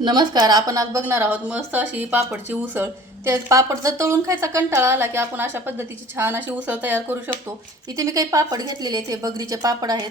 नमस्कार. आपण आज बघणार आहोत मस्त अशी ही पापडची उसळ. ते पापड जर तळून खायचा कंटाळा आला की आपण अशा पद्धतीची छान अशी उसळ तयार करू शकतो. इथे मी काही पापड घेतलेले आहेत. हे बगरीचे पापड आहेत.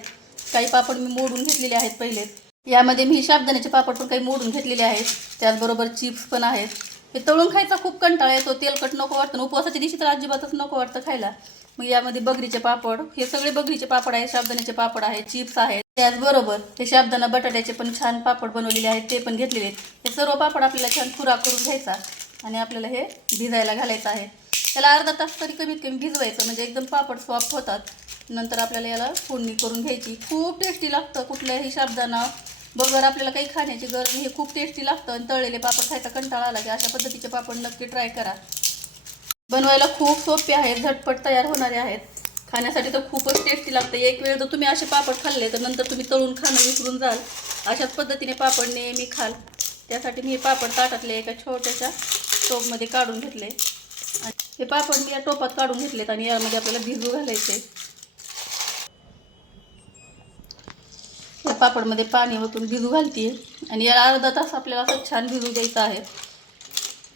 काही पापड मी मोडून घेतलेले आहेत पहिलेच. यामध्ये मी साबुदाण्याचे पापड पण काही मोडून घेतलेले आहेत. त्याचबरोबर चिप्स पण आहेत. हे तळून खायचा खूप कंटाळा येतो. तेलकट नको वाटतं. उपवासाच्या दिवशी तर अजिबातच नको वाटतं खायला. मग यामध्ये बगरीचे पापड, हे सगळे बगरीचे पापड आहेत, साबुदाण्याचे पापड आहेत, चिप्स आहेत. त्याचबरोबर हे साबुदाणा बटाट्याचे पण छान पापड बनवलेले आहेत, ते पण घेतलेले आहेत. हे सर्व पापड आपल्याला छान खुरा करून घ्यायचा आणि आपल्याला हे भिजायला घालायचं आहे. त्याला अर्धा तास तरी कमीत कमी भिजवायचं, म्हणजे एकदम पापड सॉफ्ट होतात. नंतर आपल्याला याला फोडणी करून घ्यायची. खूप टेस्टी लागतं. कुठल्याही साबुदाणा बगर आपल्याला काही खाण्याची गरज नाही. हे खूप टेस्टी लागतं. आणि तळलेले पापड खायचा कंटाळा आला की अशा पद्धतीचे पापड नक्की ट्राय करा. बनवायला खूप सोपे आहेत, झटपट तयार होणारे आहेत. खाण्यासाठी तर खूपच टेस्टी लागतं. एक वेळ जर तुम्ही असे पापड खाल्ले तर नंतर तुम्ही तळून खाणं विसरून जाल. अशाच पद्धतीने पापड नेहमी खाल. त्यासाठी मी हे पापड ताटातले एका छोट्याशा टोपमध्ये काढून घेतले. आणि हे पापड मी या टोपात काढून घेतलेत आणि यामध्ये आपल्याला भिजू घालायचे. या पापडमध्ये पाणी ओतून भिजू घालते आणि याला अर्धा तास आपल्याला असं छान भिजू द्यायचं आहे.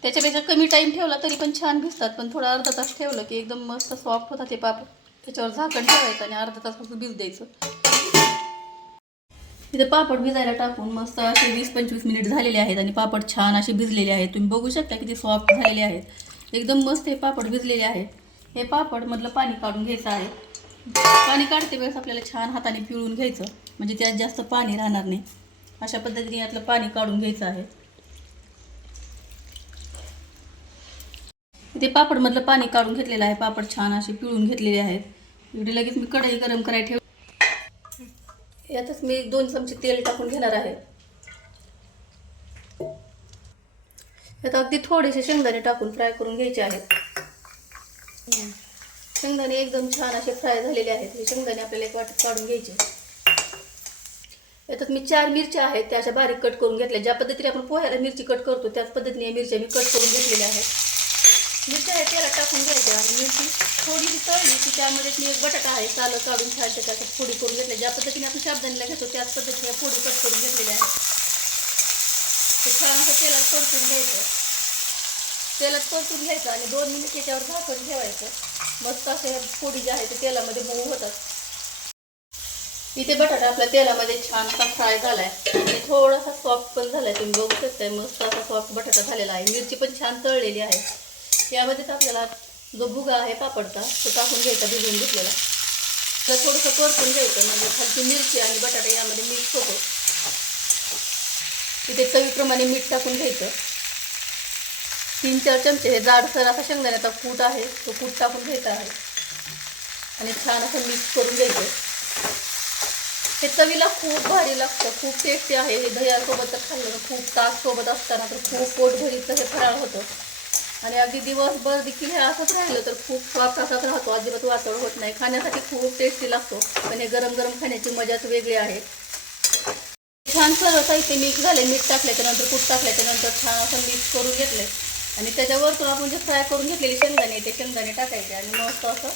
त्याच्यापेक्षा कमी टाईम ठेवला तरी पण छान भिजतात, पण थोडा अर्धा तास ठेवलं की एकदम मस्त सॉफ्ट होतात हे पापड. त्याच्यावर झाकण ठेवायचं आणि अर्धा तासापासून भिजू द्यायचं. इथे पापड भिजायला टाकून मस्त असे 20-25 मिनिट झालेले आहेत आणि पापड छान असे भिजलेले आहेत. तुम्ही बघू शकता किती सॉफ्ट झालेले आहेत. एकदम मस्त हे पापड भिजलेले आहेत. हे पापडमधलं पाणी काढून घ्यायचं आहे. पाणी काढते वेळेस आपल्याला छान हाताने पिळून घ्यायचं, म्हणजे त्यात जास्त पाणी राहणार नाही. अशा पद्धतीने यातलं पाणी काढून घ्यायचं आहे. इथे पापडमधलं पाणी काढून घेतलेलं आहे. पापड छान असे पिळून घेतलेले आहेत. इकडे लगेच मी कढई गरम करायला ठेव. यातच मी 2 चमचे तेल टाकून घेणार आहे. यात अगदी थोडेसे शेंगदाणे टाकून फ्राय करून घ्यायचे आहेत. शेंगदाणे एकदम छान असे फ्राय झालेले आहेत. हे शेंगदाणे आपल्याला एक वाटीत काढून घ्यायचे. याच्यात मी 4 मिरच्या आहेत, त्या अशा बारीक कट करून घेतल्या. ज्या पद्धतीने आपण पोह्याला मिरची कट करतो त्याच पद्धतीने मिरच्या मी कट करून घेतलेल्या आहेत. मिरच्या हे तेलात टाकून घ्यायच्या आणि मिरची थोडीशी तळली की त्यामध्ये मी एक बटाटा आहे सालं काढून छान त्याच्यात फोडी करून घेतल्या. ज्या पद्धतीने आपण साबुदाण्याला घेतो त्याच पद्धतीने फोडी कट करून घेतलेल्या आहेत. ते छान असं तेलात परतून घ्यायचं. तेलात परतून घ्यायचं आणि 2 मिनिट याच्यावर झाकण ठेवायचं. मस्त असे फोडी जे आहे ते तेलामध्ये मऊ होतात. इथे बटाटा आपल्या तेलामध्ये छान असा फ्राय झालाय आणि थोडासा सॉफ्ट पण झालाय. तुम्ही बघू शकताय मस्त असा सॉफ्ट बटाटा झालेला आहे. मिरची पण छान तळलेली आहे. यामध्येच आपल्याला जो भुगा आहे पापडचा तो टाकून घ्यायचा, भिजवून घेतलेला. तर थोडंसं परतून घ्यायचं, म्हणजे खालची मिरची आणि बटाटा यामध्ये मिक्स होतो. इथे चवीप्रमाणे मीठ टाकून घ्यायचं. 3-4 चमचे हे जाडसर असा शेंगदाण्याचा कूट आहे तो कूट टाकून घ्यायचा आहे आणि छान असं मिक्स करून घ्यायचं. हे चवीला खूप भारी लागतं, खूप टेस्टी आहे. हे दह्यासोबत तर खाल्लं ना, खूप ताकसोबत असताना तर खूप पोटभरीत हे फराळ होतं. आणि अगदी दिवसभर देखील हे असंच राहिलं तर खूप सॉफ्ट असाच राहतो, अजिबात वातड होत नाही. खाण्यासाठी खूप टेस्टी लागतो, पण हे गरम गरम खाण्याची मजाच वेगळी आहे. छान सर्व साहित्य मिक्स झाले. मीठ टाकल्याच्यानंतर कूट टाकल्याच्यानंतर छान असं मिक्स करून घेतले आणि त्याच्यावरतून आपण जे फ्राय करून घेतलेले शेंगदाणे ते शेंगदाणे टाकायचे आणि मस्त असं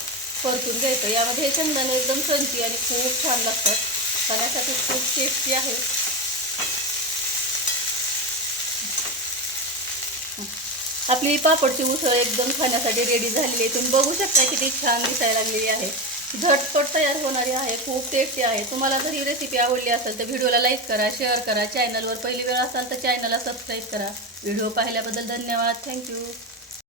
परतून घ्यायचं. यामध्ये हे शेंगदाणे एकदम क्रंची आणि खूप छान लागतात. खाण्यासाठी खूप टेस्टी आहे. आपली पापडची उसळ एकदम खाण्यासाठी रेडी झालेली आहे. तुम्ही बघू शकता किती छान दिसायला लागलेली आहे. झटपट तयार होणारी आहे, खूप टेस्टी आहे. तुम्हाला जर ही रेसिपी आवडली असेल तर व्हिडिओला लाईक करा, शेअर करा. चॅनलवर पहिली वेळ असाल तर चॅनलला सबस्क्राईब करा. व्हिडिओ पाहिल्याबद्दल धन्यवाद. थँक्यू.